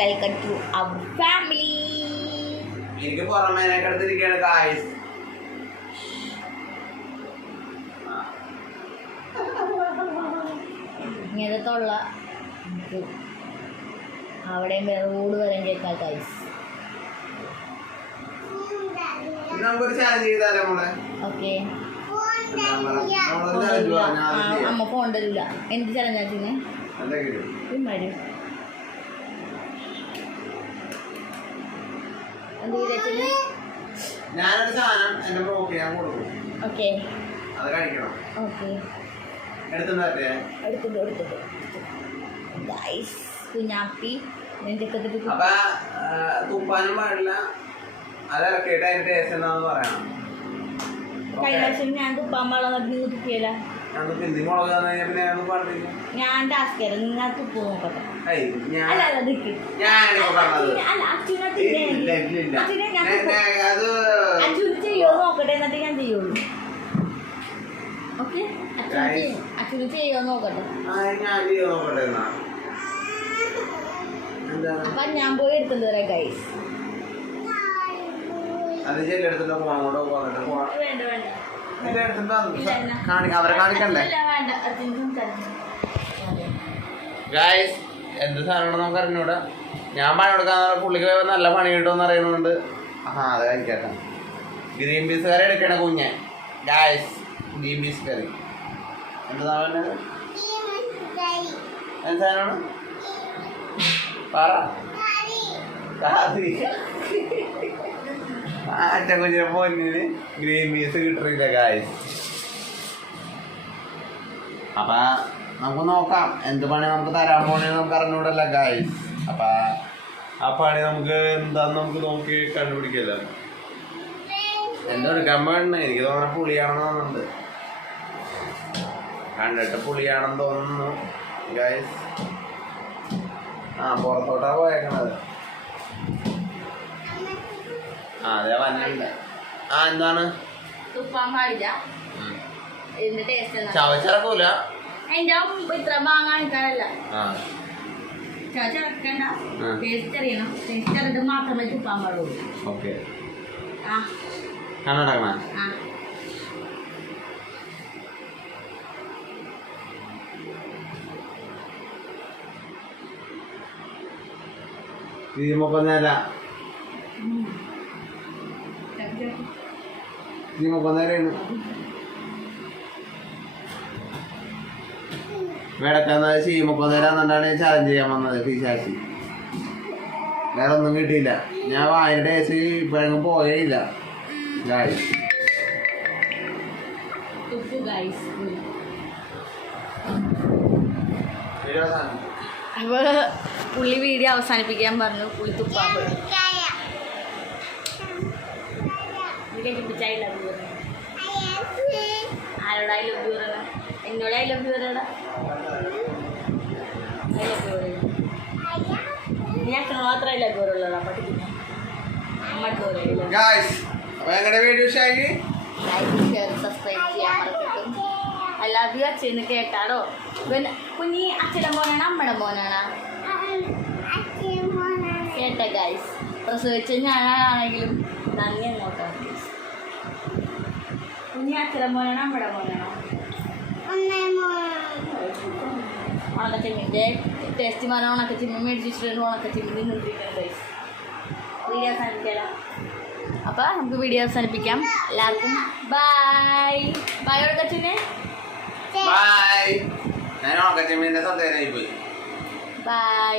Welcome to our family. എനിക്ക് പുറമേനൊക്കെ എടുത്തിരിക്കുകയാണ് guys. ഇങ്ങനത്തുള്ള അവിടെ റോഡ് വരെ കേൾക്കാം ഗൈസ്. നമുക്കൊരു ചാലഞ്ച് ചെയ്താലോ മോളെ? ഓക്കെ, അമ്മ ഫോൺ തരില്ല. എന്ത് ചലഞ്ചാച്ചിന് ഞാനൊരു സാധനം എന്റെ ബ്ലോക്ക് ചെയ്യാൻ കൊടുക്കും. ഓക്കെ അത് കഴിക്കണം. ഓക്കെ എടുത്തിട്ട് ഗൈസ് കുഞ്ഞാപ്പി അപ്പൊ തുപ്പാനും പാടില്ല. അത് ഇറക്കിയിട്ട് അതിന്റെ ടേസ്റ്റ് എന്താന്ന് പറയണം. കഴിഞ്ഞ പ്രാവശ്യം ഞാൻ തുപ്പാൻ പാടില്ല, നീ തുപ്പിയല്ല. ഞാൻ ടാസ്ക് നിങ്ങൾ തുപ്പ് നോക്കട്ടെ. അല്ല അച്ഛന് ചെയ്യോ നോക്കട്ടെ, എന്നിട്ട് ഞാൻ ചെയ്യുള്ളൂ. ഓക്കെ, അച്ഛന് ചെയ്യോ നോക്കട്ടെ. അപ്പൊ ഞാൻ പോയി എടുത്തിട്ട് വരാം ഗൈസ്. വേണ്ട വേണ്ട അവരെ കാണിക്കണ്ടേ ഗായ്സ്? എന്ത് സാധനമാണ് നമുക്ക് അറിഞ്ഞൂടാ. ഞാൻ പണി കൊടുക്കാൻ പുള്ളിക്ക് നല്ല പണി കിട്ടുമെന്ന് അറിയുന്നുണ്ട്. അത് കഴിക്കട്ടെ. ഗ്രീൻ പീസ് കറി എടുക്കണ കുഞ്ഞ് ഗായ്സ്. ഗ്രീൻ പീസ് കറി എന്ത് സാധനമാണ്? എന്ത് സാധനമാണ് പറ. കുഞ്ഞിനെ പൊന്നിന് ഗ്രീൻ പീസ് കിട്ടില്ല ഗായ്സ്. അപ്പൊ നമുക്ക് നോക്കാം എന്ത് പണി നമുക്ക് തരാൻ പോണെന്ന് നമുക്ക് അറിഞ്ഞൂടല്ല ഗായ്സ്. അപ്പൊ ആ പണി നമുക്ക് എന്താന്ന് നമുക്ക് നോക്കി കണ്ടുപിടിക്കല്ലോ. എന്തോ എടുക്കാൻ വേണ്ട. എനിക്ക് തോന്നുന്ന പുളിയാണെന്ന് തോന്നുന്നുണ്ട്. കണ്ടിട്ട് പുളിയാണെന്ന് തോന്നുന്നു ഗായ്സ്. പുറത്തോട്ടാ പോയേക്കണത്. അതെ വന്നിട്ടുണ്ട്. എന്താണ് തുപ്പാൻ പാടില്ല. ചവച്ചിറക്കൂല. ഇത്ര മാങ്ങാണിക്കാനല്ല, ചവച്ചിറക്കണ്ട. ടേസ്റ്റ് അറിയണം. ടേസ്റ്റ് അറിഞ്ഞിട്ട് മാത്രമേ തുപ്പാൻ പാടുള്ളൂ. ഓക്കെ, കണ്ണടക്കണ. നേര വേടക്കാന്ന് ചീമക്കൊന്നേരാന്നുകൊണ്ടാണ് ചാലഞ്ച് ചെയ്യാൻ വന്നത് പിശാചി. വേറെ ഒന്നും കിട്ടിയില്ല. ഞാൻ വായന ടേസ്റ്റ് ഇപ്പോഴെങ്കിലും പോയേയില്ല ഗായ്സ്. അപ്പൊ പുള്ളി വീഡിയോ അവസാനിപ്പിക്കാൻ പറഞ്ഞു. പുള്ളി തുപ്പാൻ പോയി. ആരോട് ഐ ലവ് യു പറയണ? എന്നോട് ഐ ലവ് യു പറയണ. ഐ ലവ് യു പറയണ. ഞാൻ മാത്രം ഐ ലവ് യു പറയുള്ളൂ. പഠിക്കുന്ന ലൈക്ക് ഷെയർ സബ്സ്ക്രൈബ് ചെയ്യാൻ മറക്കട്ടും. ഐ ലവ് യു അച്ഛന്ന് കേട്ടാടോ. കുഞ്ഞി അച്ഛൻ്റെ മോനാണ് അമ്മയുടെ മോനാണ് കേട്ട ഗൈസ്. പ്രസവിച്ച ഞാനാണെങ്കിലും നന്ദി നോക്കാം. കുഞ്ഞി അച്ഛൻ്റെ മോനാണ് അമ്മയുടെ മോനാണോ? ഉണക്കച്ചെമ്മീൻ്റെ ടേസ്റ്റ് മാറാൻ ഉണക്കച്ചെമ്മീൻ മേടിച്ചിട്ടുണ്ട്. ഉണക്കച്ചെമ്മീൻ നിന്നിരിക്കണം ഗൈസ്. വീഡിയോ അവസാനിപ്പിക്കാം. അപ്പോൾ നമുക്ക് വീഡിയോ അവസാനിപ്പിക്കാം. എല്ലാവർക്കും ബൈ. ബൈ ഉണക്കച്ചെമ്മീൻ. ബൈ. ഞാൻ ഉണക്കച്ചെമ്മീൻ്റെ സന്തേനായി പോയി. ബൈ.